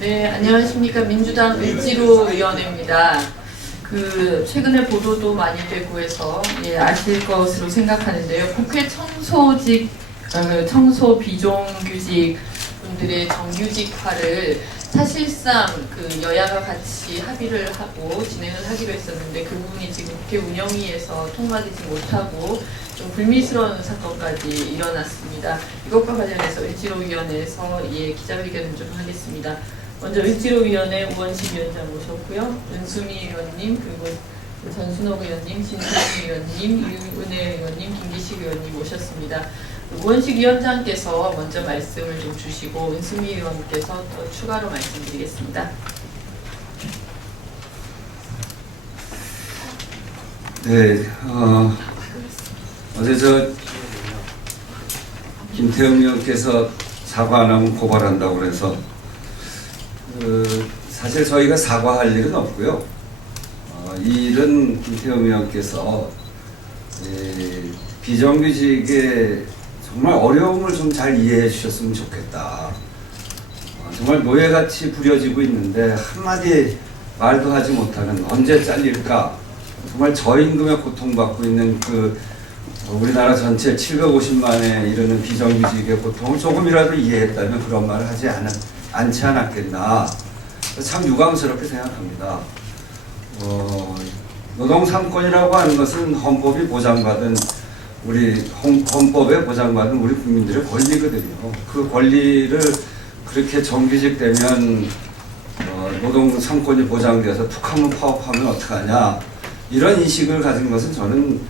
네, 안녕하십니까. 민주당 을지로 위원회입니다. 최근에 보도도 많이 되고 해서 아실 것으로 생각하는데요. 국회 청소 비정규직 분들의 정규직화를 사실상 여야가 같이 합의를 하고 진행을 하기로 했었는데 그 부분이 지금 국회 운영위에서 통과되지 못하고 좀 불미스러운 사건까지 일어났습니다. 이것과 관련해서 을지로위원회에서 기자회견을 좀 하겠습니다. 먼저 을지로위원회 우원식 위원장 모셨고요. 은수미 의원님, 그리고 전순옥 의원님, 진승희 의원님, 유은혜 의원님, 김기식 의원님 모셨습니다. 우원식 위원장께서 먼저 말씀을 좀 주시고 은수미 의원께서 또 추가로 말씀드리겠습니다. 네, 어제 김태형 의원께서 사과 안 하면 고발한다고 그래서 사실 저희가 사과할 일은 없고요. 이 일은 김태형 의원께서 비정규직의 정말 어려움을 좀 잘 이해해 주셨으면 좋겠다. 정말 노예같이 부려지고 있는데 한마디 말도 하지 못하는, 언제 잘릴까, 정말 저임금에 고통받고 있는 우리나라 전체 750만에 이르는 비정규직의 고통을 조금이라도 이해했다면 그런 말을 하지 않지 않았겠나. 참 유감스럽게 생각합니다. 노동 3권이라고 하는 것은 헌법에 보장받은 우리 국민들의 권리거든요. 그 권리를 그렇게 정규직 되면 노동 3권이 보장돼서 툭 하면 파업하면 어떡하냐, 이런 인식을 가진 것은 저는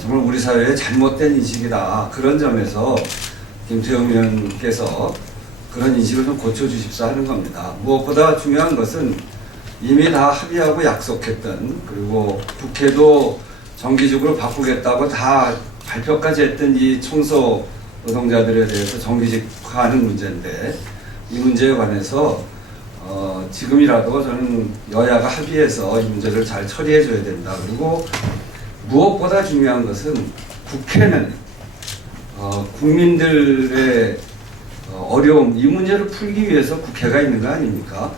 정말 우리 사회의 잘못된 인식이다. 그런 점에서 김태형 의원께서 그런 인식을 좀 고쳐주십사 하는 겁니다. 무엇보다 중요한 것은 이미 다 합의하고 약속했던, 그리고 국회도 정규직으로 바꾸겠다고 다 발표까지 했던 이 청소 노동자들에 대해서 정규직화하는 문제인데, 이 문제에 관해서 지금이라도 저는 여야가 합의해서 이 문제를 잘 처리해 줘야 된다. 그리고 무엇보다 중요한 것은 국회는 국민들의 어려움, 이 문제를 풀기 위해서 국회가 있는 거 아닙니까?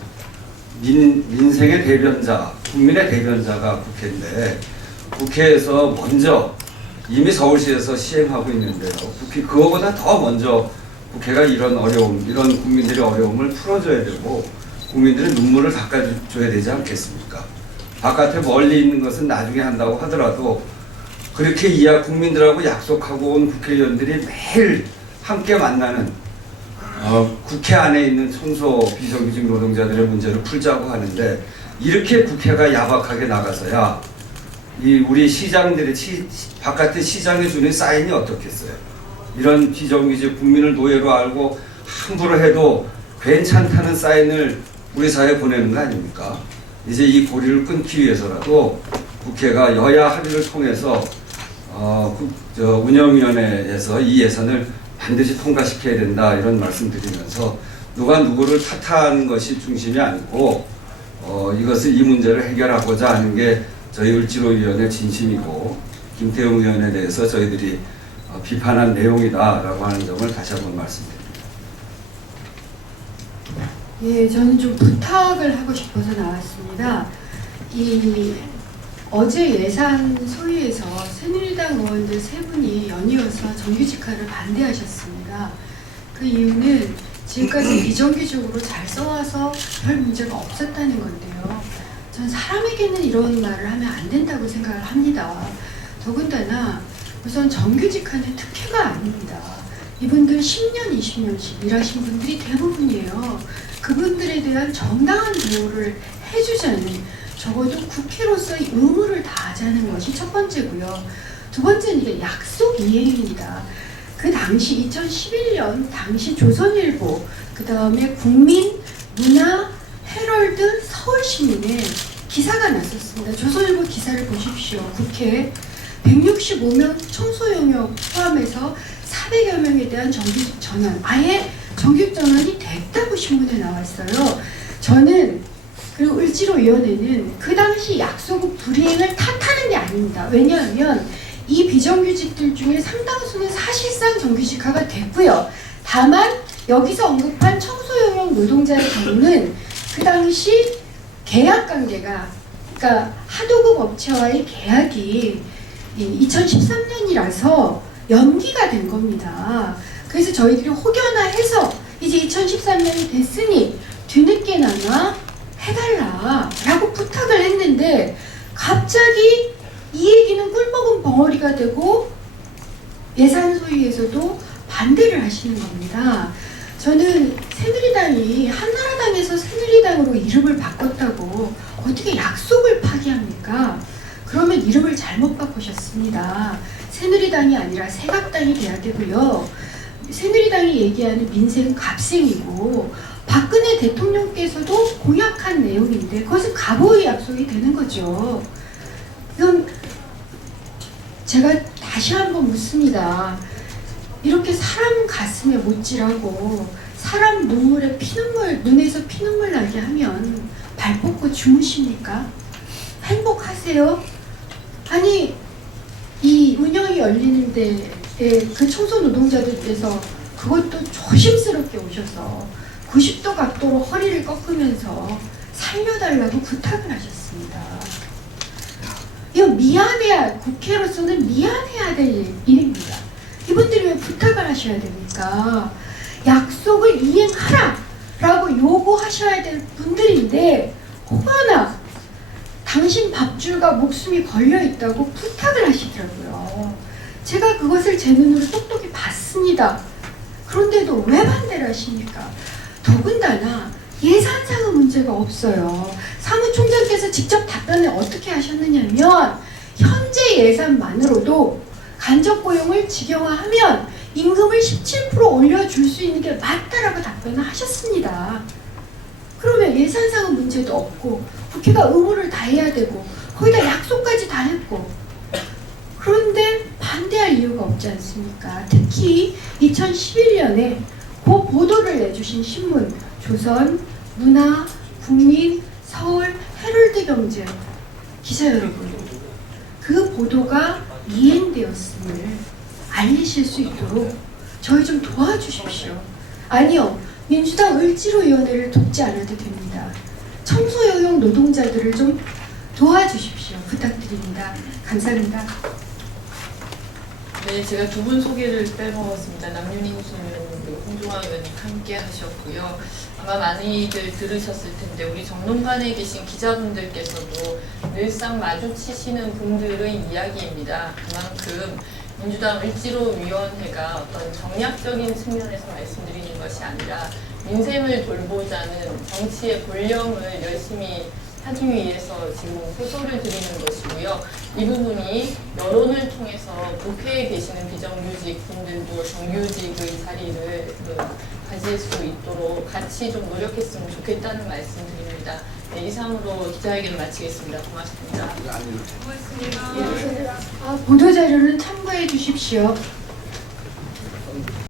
민생의 대변자, 국민의 대변자가 국회인데, 국회에서 먼저 이미 서울시에서 시행하고 있는데요. 그거보다 더 먼저 국회가 이런 어려움, 이런 국민들의 어려움을 풀어줘야 되고 국민들의 눈물을 닦아줘야 되지 않겠습니까? 바깥에 멀리 있는 것은 나중에 한다고 하더라도 그렇게 국민들하고 약속하고 온 국회의원들이 매일 함께 만나는 국회 안에 있는 청소 비정규직 노동자들의 문제를 풀자고 하는데, 이렇게 국회가 야박하게 나가서야 우리 시장들의 바깥의 시장에 주는 사인이 어떻겠어요? 이런 비정규직 국민을 노예로 알고 함부로 해도 괜찮다는 사인을 우리 사회에 보내는 거 아닙니까? 이제 이 고리를 끊기 위해서라도 국회가 여야 합의를 통해서 운영위원회에서 이 예산을 반드시 통과시켜야 된다, 이런 말씀드리면서 누가 누구를 탓하는 것이 중심이 아니고 이 문제를 해결하고자 하는 게 저희 을지로위원회 진심이고, 김태형 의원에 대해서 저희들이 비판한 내용이다라고 하는 점을 다시 한번 말씀드립니다. 예, 저는 좀 부탁을 하고 싶어서 나왔습니다. 어제 예산 소위에서 새누리당 의원들 3분이 연이어서 정규직화를 반대하셨습니다. 그 이유는 지금까지 비정규직으로 잘 써와서 별 문제가 없었다는 건데요. 전 사람에게는 이런 말을 하면 안 된다고 생각을 합니다. 더군다나 우선 정규직화는 특혜가 아닙니다. 이분들 10년, 20년씩 일하신 분들이 대부분이에요. 그분들에 대한 정당한 보호를 해주자는, 적어도 국회로서의 의무를 다하자는 것이 첫 번째고요. 두 번째는 이게 약속 이행입니다. 그 당시 2011년 당시 조선일보, 그 다음에 국민, 문화, 헤럴드, 서울시민에 기사가 났었습니다. 조선일보 기사를 보십시오. 국회 165명 청소 영역 포함해서 400여 명에 대한 정규직 전환, 아예 정규직 전환이 됐다고 신문에 나왔어요. 저는, 그리고 을지로위원회는 그 당시 약속 불이행을 탓하는 게 아닙니다. 왜냐하면 이 비정규직들 중에 상당수는 사실상 정규직화가 됐고요. 다만 여기서 언급한 청소 영역 청소용 노동자의 경우는 그 당시 계약 관계가, 그러니까 하도급 업체와의 계약이 2013년이라서 연기가 된 겁니다. 그래서 저희들이 혹여나해서 이제 2013년이 됐으니 뒤늦게나마 해달라라고 부탁을 했는데 갑자기 이 얘기는 꿀먹은 벙어리가 되고 예산소위에서도 반대를 하시는 겁니다. 저는 새누리당이 한나라당에서 새누리당으로 이름을 바꿨다고 어떻게 약속을 파기합니까? 그러면 이름을 잘못 바꾸셨습니다. 새누리당이 아니라 새각당이 돼야 되고요. 새누리당이 얘기하는 민생은 값생이고 박근혜 대통령께서도 공약한 내용인데 그것은 갑오의 약속이 되는 거죠. 그럼 제가 다시 한번 묻습니다. 이렇게 사람 가슴에 못질하고 사람 눈물에 피눈물, 눈에서 피눈물 나게 하면 발 뻗고 주무십니까? 행복하세요? 아니 이 운영이 열리는 데에 그 청소 노동자들께서 그것도 조심스럽게 오셔서 90도 각도로 허리를 꺾으면서 살려달라고 부탁을 하셨습니다. 이거 미안해야, 국회로서는 미안해야 될 일입니다. 이분들이 왜 부탁을 하셔야 됩니까? 약속을 이행하라 라고 요구하셔야 될 분들인데 혹여나 당신 밥줄과 목숨이 걸려있다고 부탁을 하시더라고요. 제가 그것을 제 눈으로 똑똑히 봤습니다. 그런데도 왜 반대를 하십니까? 더군다나 예산상의 문제가 없어요. 사무총장께서 직접 답변을 어떻게 하셨느냐면 현재 예산만으로도 간접 고용을 직영화하면 임금을 17% 올려줄 수 있는 게 맞다라고 답변을 하셨습니다. 그러면 예산상의 문제도 없고 국회가 의무를 다해야 되고 거기다 약속까지 다 했고 그런데 반대할 이유가 없지 않습니까? 특히 2011년에 그 보도를 내주신 신문 조선, 문화, 국민, 서울, 헤럴드 경제 기자 여러분, 그 보도가 이행되었음을 알리실 수 있도록 저희 좀 도와주십시오. 아니요, 민주당 을지로위원회를 돕지 않아도 됩니다. 청소여용 노동자들을 좀 도와주십시오. 부탁드립니다. 감사합니다. 네, 제가 두 분 소개를 빼먹었습니다. 남윤희 교수님 그리고 홍종학 의원님 함께 하셨고요. 아마 많이들 들으셨을 텐데 우리 정론관에 계신 기자분들께서도 늘상 마주치시는 분들의 이야기입니다. 그만큼 민주당 을지로위원회가 어떤 정략적인 측면에서 말씀드리는 것이 아니라 민생을 돌보자는 정치의 본령을 열심히 하기 위해서 지금 호소를 드리는 것이고요. 이 부분이 여론을 통해서 국회에 계시는 비정규직 분들도 정규직의 자리를 가질 수 있도록 같이 좀 노력했으면 좋겠다는 말씀드립니다. 네, 이상으로 기자회견 마치겠습니다. 고맙습니다. 보도자료는 참고해 주십시오.